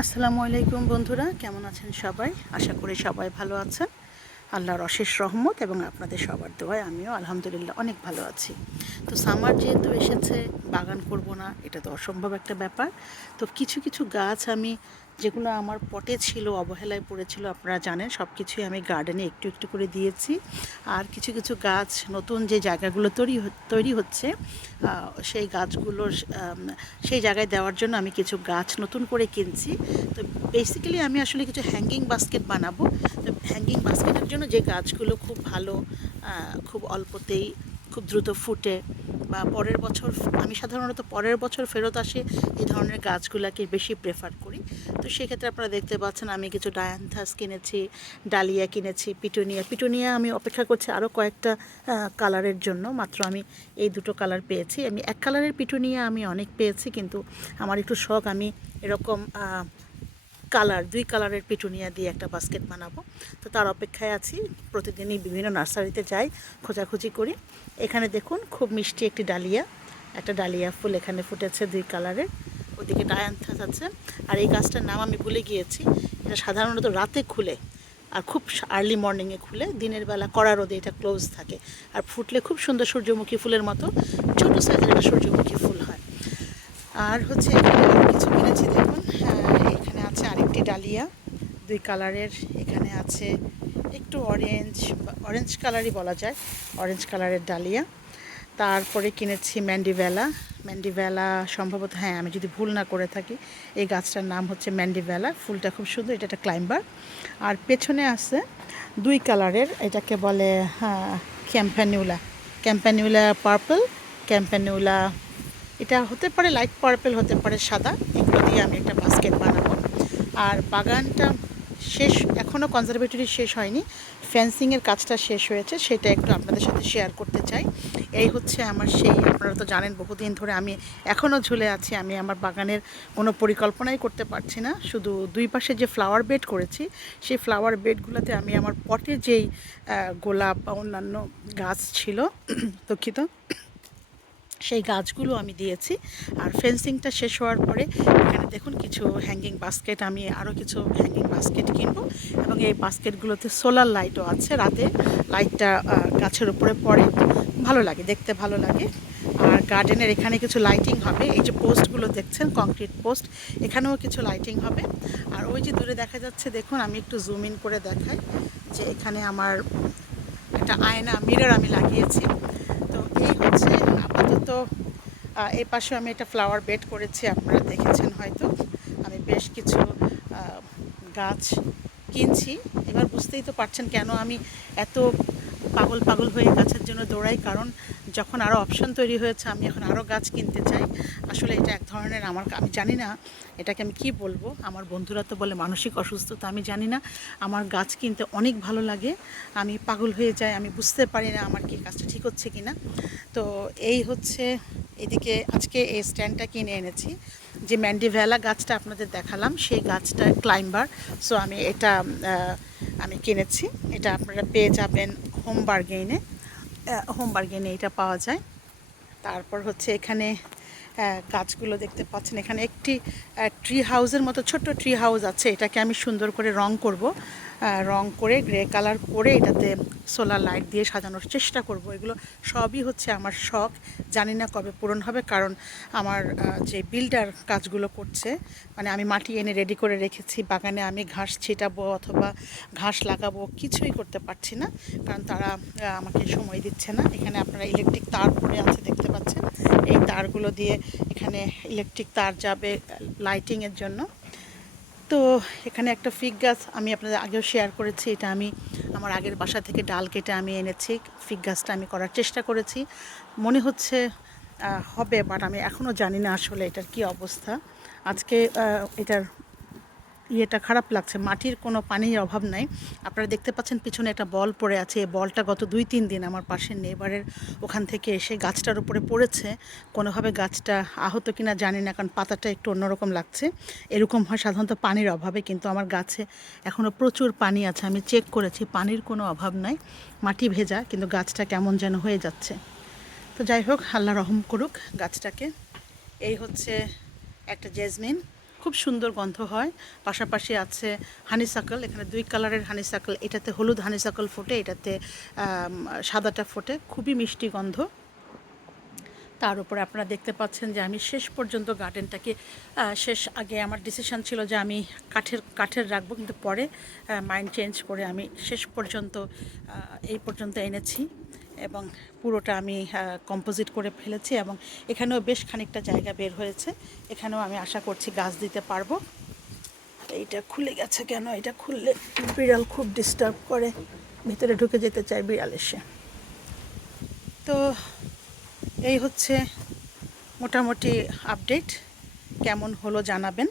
আসসালামু আলাইকুম বন্ধুরা, কেমন আছেন সবাই? আশা করি সবাই ভালো আছেন। আল্লাহর অশেষ রহমত এবং আপনাদের সবার দোয়ায় আমিও আলহামদুলিল্লাহ অনেক ভালো আছি। তো সামার যেহেতু এসেছে, বাগান করব না এটা তো অসম্ভব একটা ব্যাপার। তো কিছু কিছু গাছ আমি যেগুলো আমার পটে ছিল, অবহেলায় পড়েছিল, আপনারা জানেন সব কিছুই আমি গার্ডেনে একটু একটু করে দিয়েছি। আর কিছু কিছু গাছ নতুন যে জায়গাগুলো তৈরি হচ্ছে, সেই গাছগুলোর সেই জায়গায় দেওয়ার জন্য আমি কিছু গাছ নতুন করে কিনছি। তো বেসিক্যালি আমি আসলে কিছু হ্যাঙ্গিং বাস্কেট বানাবো। তো হ্যাঙ্গিং বাস্কেটের জন্য যে গাছগুলো খুব ভালো, খুব অল্পতেই খুব দ্রুত ফুটে বা পরের বছর, আমি সাধারণত পরের বছর ফেরত আসে এই ধরনের গাছগুলোকে বেশি প্রেফার করি। তো সেক্ষেত্রে আপনারা দেখতে পাচ্ছেন আমি কিছু ডায়ান্থাস কিনেছি, ডালিয়া কিনেছি, পিটুনিয়া আমি অপেক্ষা করছি আরও কয়েকটা কালারের জন্য। মাত্র আমি এই দুটো কালার পেয়েছি। আমি এক কালারের পিটুনিয়া আমি অনেক পেয়েছি, কিন্তু আমার একটু শখ, আমি এরকম দুই কালারের পিটুনিয়া দিয়ে একটা বাস্কেট বানাবো। তো তার অপেক্ষায় আছি। প্রতিদিনই বিভিন্ন নার্সারিতে যাই, খোঁজাখুঁজি করি। এখানে দেখুন খুব মিষ্টি একটা ডালিয়া ফুল এখানে ফুটেছে দুই কালারের। ওদিকে ডায়ান্থাস আছে। আর এই গাছটার নাম আমি ভুলে গিয়েছি। এটা সাধারণত রাতে খুলে, আর খুব আর্লি মর্নিংয়ে খুলে, দিনের বেলা কড়া রোদে এটা ক্লোজ থাকে। আর ফুটলে খুব সুন্দর সূর্যমুখী ফুলের মতো ছোটো সাইজের একটা সূর্যমুখী ফুল হয়। আর হচ্ছে এখানে আরও কিছু কিনেছি দেখুন। এখানে আছে আরেকটি ডালিয়া দুই কালারের। এখানে আছে একটু অরেঞ্জ কালারই বলা যায়, অরেঞ্জ কালারের ডালিয়া। তারপরে কিনেছি ম্যান্ডিভেলা সম্ভবত, হ্যাঁ আমি যদি ভুল না করে থাকি এই গাছটার নাম হচ্ছে ম্যান্ডিভেলা। ফুলটা খুব সুন্দর, এটা একটা ক্লাইম্বার। আর পেছনে আছে দুই কালারের, এটাকে বলে ক্যাম্প্যানিউলা পার্পল, ক্যাম্প্যানিউলা, এটা হতে পারে লাইট পার্পল, হতে পারে সাদা। এগুলো দিয়ে আমি একটা বাস্কেট বানাবো। আর বাগানটা শেষ, এখনও কনজারভেটরি শেষ হয়নি, ফেন্সিংয়ের কাজটা শেষ হয়েছে, সেটা একটু আপনাদের সাথে শেয়ার করতে চাই। এই হচ্ছে আমার সেই, আপনারা তো জানেন বহুদিন ধরে আমি এখনও ঝুলে আছি। আমি আমার বাগানের কোনো পরিকল্পনাই করতে পারছি না। শুধু দুই পাশে যে ফ্লাওয়ার বেড করেছি, সেই ফ্লাওয়ার বেডগুলোতে আমি আমার পটে যেই গোলাপ বা অন্যান্য গাছ ছিল দুঃখিত, সেই গাছগুলো আমি দিয়েছি। আর ফেন্সিংটা শেষ হওয়ার পরে এখানে দেখুন কিছু হ্যাঙ্গিং বাস্কেট, আমি আরও কিছু হ্যাঙ্গিং বাস্কেট কিনবো। এবং এই বাস্কেটগুলোতে সোলার লাইটও আছে, রাতে লাইটটা গাছের উপরে পড়ে, ভালো লাগে, দেখতে ভালো লাগে। আর গার্ডেনের এখানে কিছু লাইটিং হবে, এই যে পোস্টগুলো দেখছেন কংক্রিট পোস্ট, এখানেও কিছু লাইটিং হবে। আর ওই যে দূরে দেখা যাচ্ছে দেখুন, আমি একটু জুম ইন করে দেখাই যে এখানে আমার একটা মিরর আমি লাগিয়েছি। তো এই হচ্ছে আপাতত। এই পাশে আমি একটা ফ্লাওয়ার বেড করেছি, আপনারা দেখেছেন হয়তো। আমি বেশ কিছু গাছ কিনছি। এবার বুঝতেই তো পারছেন কেন আমি এত পাগল পাগল হয়ে গাছের জন্য দৌড়াই, কারণ যখন আরও অপশন তৈরি হয়েছে আমি এখন আরও গাছ কিনতে চাই। আসলে এটা এক ধরনের আমি জানি না এটাকে আমি কি বলবো। আমার বন্ধুরা তো বলে মানসিক অসুস্থতা, আমি জানি না। আমার গাছ কিনতে অনেক ভালো লাগে, আমি পাগল হয়ে যাই, আমি বুঝতে পারি না আমার কি কাজটা ঠিক হচ্ছে কি না। তো এই হচ্ছে, এদিকে আজকে এই স্ট্যান্ডটা কিনে এনেছি। যে ম্যান্ডিভেলা গাছটা আপনাদের দেখালাম, সেই গাছটা ক্লাইম্বার। সো আমি এটা আমি কিনেছি। এটা আপনারা পেয়ে যাবেন হোম বার্গেনে এটা পাওয়া যায়। তারপর হচ্ছে এখানে গাছগুলো দেখতে পাচ্ছেন, এখানে একটি ট্রি হাউসের মতো ছোট্ট ট্রি হাউস আছে। এটাকে আমি সুন্দর করে রং করে গ্রে কালার করে এটাতে সোলার লাইট দিয়ে সাজানোর চেষ্টা করব। এগুলো সবই হচ্ছে আমার শখ, জানি না কবে পূরণ হবে, কারণ আমার যে বিল্ডার কাজগুলো করছে, মানে আমি মাটি এনে রেডি করে রেখেছি, বাগানে আমি ঘাস ছিটাবো অথবা ঘাস লাগাবো কিছুই করতে পারছি না, কারণ তারা আমাকে সময় দিচ্ছে না। এখানে আপনারা ইলেকট্রিক তার পড়ে আছে দেখতে পাচ্ছেন, এই তারগুলো দিয়ে এখানে ইলেকট্রিক তার যাবে লাইটিংয়ের জন্য। তো এখানে একটা ফিগ গাছ আমি আপনাদের আগেও শেয়ার করেছি, এটা আমি আমার আগের বাসা থেকে ডাল কেটে আমি এনেছি। ফিগ গাছটা আমি করার চেষ্টা করেছি, মনে হচ্ছে হবে, বাট আমি এখনও জানি না আসলে এটার কী অবস্থা। আজকে এটার ইয়েটা খারাপ লাগছে, মাটির কোনো পানির অভাব নাই। আপনারা দেখতে পাচ্ছেন পিছনে একটা বল পড়ে আছে, এই বলটা গত 2-3 দিন আমার পাশের নেবারের ওখান থেকে এসে গাছটার উপরে পড়েছে। কোনোভাবে গাছটা আহত কিনা জানি না, কারণ পাতাটা একটু অন্যরকম লাগছে। এরকম হয় সাধারণত পানির অভাবে, কিন্তু আমার গাছে এখনও প্রচুর পানি আছে, আমি চেক করেছি, পানির কোনো অভাব নাই। মাটি ভেজা, কিন্তু গাছটা কেমন যেন হয়ে যাচ্ছে। তো যাই হোক, আল্লাহ রহম করুক গাছটাকে। এই হচ্ছে একটা জেসমিন, খুব সুন্দর গন্ধ হয়। পাশাপাশি আছে হানিসাকল, এখানে 2 কালারের হানিসাকল, এটাতে হলুদ হানিসাকল ফোটে, এটাতে সাদাটা ফোটে, খুবই মিষ্টি গন্ধ। তার উপরে আপনারা দেখতে পাচ্ছেন যে আমি শেষ পর্যন্ত গার্ডেনটাকে আগে আমার ডিসিশন ছিল যে আমি কাঠের রাখবো, কিন্তু পরে মাইন্ড চেঞ্জ করে আমি শেষ পর্যন্ত এই পর্যন্ত এনেছি এবং পুরোটা আমি কম্পোজিট করে ফেলেছি এবং এখানেও বেশ খানিকটা জায়গা বের হয়েছে। এখানেও আমি আশা করছি গাছ দিতে পারবো। এইটা খুলে গেছে কেন? এটা খুললে বিড়াল খুব ডিস্টার্ব করে, ভিতরে ঢুকে যেতে চায় বিড়াল এসে। তো এই হচ্ছে মোটামুটি আপডেট। কেমন হলো জানাবেন।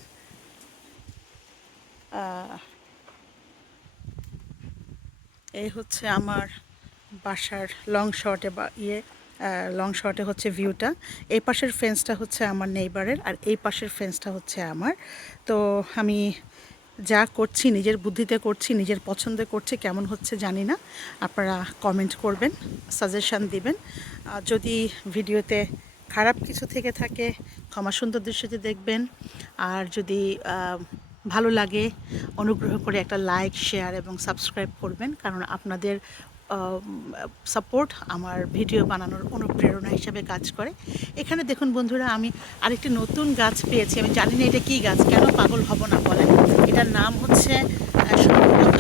এই হচ্ছে আমার বাসার লং শর্টে লং শর্টে হচ্ছে ভিউটা। এই পাশের ফেন্সটা হচ্ছে আমার নেইবারের, আর এই পাশের ফেন্সটা হচ্ছে আমার। তো আমি যা করছি নিজের বুদ্ধিতে করছি, নিজের পছন্দে করছি, কেমন হচ্ছে জানি না। আপনারা কমেন্ট করবেন, সাজেশান দিবেন। যদি ভিডিওতে খারাপ কিছু থেকে থাকে ক্ষমা সুন্দর দৃষ্টিতে দেখবেন। আর যদি ভালো লাগে অনুগ্রহ করে একটা লাইক, শেয়ার এবং সাবস্ক্রাইব করবেন, কারণ আপনাদের সাপোর্ট আমার ভিডিও বানানোর অনুপ্রেরণা হিসাবে কাজ করে। এখানে দেখুন বন্ধুরা, আমি আরেকটি নতুন গাছ পেয়েছি। আমি জানি না এটা কী গাছ, কেন পাগল হব না বলেন। এটার নাম হচ্ছে সম্ভবত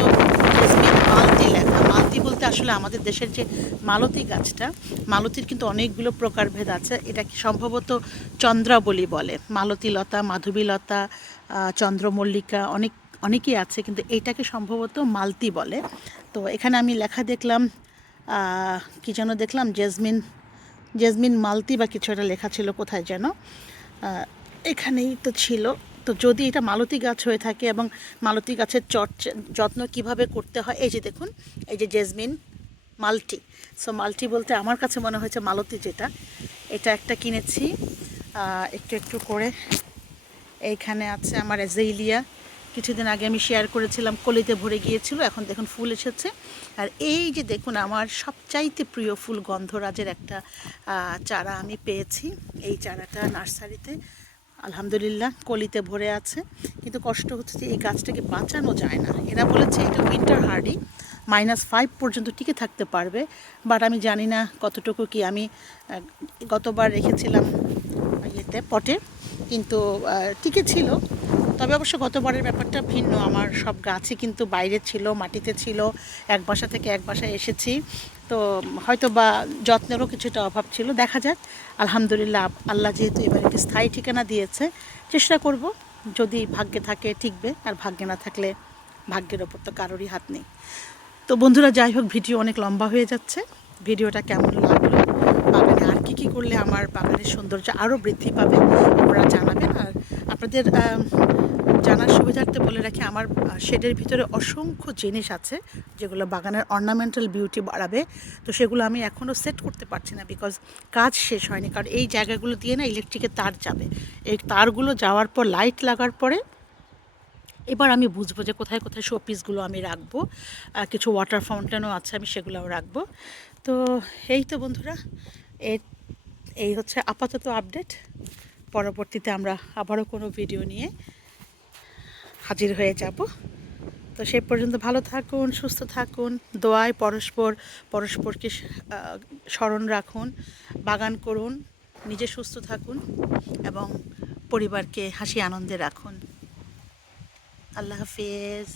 জেসমিন মালতি লেখা। মালতি বলতে আসলে আমাদের দেশের যে মালতী গাছটা, মালতীর কিন্তু অনেকগুলো প্রকারভেদ আছে। এটা কি সম্ভবত চন্দ্রাবলী বলে, মালতী লতা, মাধবী লতা, চন্দ্রমল্লিকা, অনেকেই আছে, কিন্তু এইটাকে সম্ভবত মালতি বলে। তো এখানে আমি লেখা দেখলাম, কী যেন দেখলাম, জেসমিন মালতি বা কিছু একটা লেখা ছিল, কোথায় যেন, এখানেই তো ছিল। তো যদি এটা মালতী গাছ হয়ে থাকে এবং মালতী গাছের যত্ন কিভাবে করতে হয়, এই যে দেখুন, এই যে জেসমিন মাল্টি। সো মাল্টি বলতে আমার কাছে মনে হয়েছে মালতী যেটা, এটা একটা কিনেছি একটু একটু করে। এইখানে আছে আমার অ্যাজেলিয়া, কিছুদিন আগে আমি শেয়ার করেছিলাম, কলিতে ভরে গিয়েছিল, এখন দেখুন ফুল এসেছে। আর এই যে দেখুন আমার সবচাইতে প্রিয় ফুল গন্ধরাজের একটা চারা আমি পেয়েছি। এই চারাটা নার্সারিতে আলহামদুলিল্লাহ কলিতে ভরে আছে, কিন্তু কষ্ট হচ্ছে যে এই গাছটাকে বাঁচানো যায় না। এরা বলেছে এটা উইন্টার হার্ডি, -5 পর্যন্ত টিকে থাকতে পারবে, বাট আমি জানি না কতটুকু কি। আমি গতবার রেখেছিলাম ইয়েতে, পটে, কিন্তু টিকে ছিল। তবে অবশ্য গতবারের ব্যাপারটা ভিন্ন, আমার সব গাছই কিন্তু বাইরে ছিল, মাটিতে ছিল, এক বাসা থেকে এক বাসায় এসেছি, তো হয়তো বা যত্নেরও কিছুটা অভাব ছিল। দেখা যাক, আলহামদুলিল্লাহ আল্লাহ যেহেতু এবার একটি স্থায়ী ঠিকানা দিয়েছে, চেষ্টা করব, যদি ভাগ্যে থাকে টিকবে, আর ভাগ্যে না থাকলে ভাগ্যের ওপর তো কারোরই হাত নেই। তো বন্ধুরা, যাই হোক, ভিডিও অনেক লম্বা হয়ে যাচ্ছে। ভিডিওটা কেমন লাগলো, বাগানে আর কী করলে আমার বাগানের সৌন্দর্য আরও বৃদ্ধি পাবে আপনারা জানাবেন। আর আপনাদের জানার সুবিধার্থে বলে রাখি, আমার শেডের ভিতরে অসংখ্য জিনিস আছে যেগুলো বাগানের অর্নামেন্টাল বিউটি বাড়াবে। তো সেগুলো আমি এখনও সেট করতে পারছি না, বিকজ কাজ শেষ হয়নি। কারণ এই জায়গাগুলো দিয়ে না ইলেকট্রিকের তার যাবে, এই তারগুলো যাওয়ার পর লাইট লাগার পরে এবার আমি বুঝবো যে কোথায় কোথায় শো পিসগুলো আমি রাখবো। কিছু ওয়াটার ফাউন্টেনও আছে, আমি সেগুলোও রাখবো। তো এই তো বন্ধুরা, এই হচ্ছে আপাতত আপডেট। পরবর্তীতে আমরা আবারও কোনো ভিডিও নিয়ে হাজির হয়ে যাব। তো সেই পর্যন্ত ভালো থাকুন, সুস্থ থাকুন, দোয়ায় পরস্পরকে স্মরণ রাখুন, বাগান করুন, নিজে সুস্থ থাকুন এবং পরিবারকে হাসি আনন্দে রাখুন। আল্লাহ হাফিজ।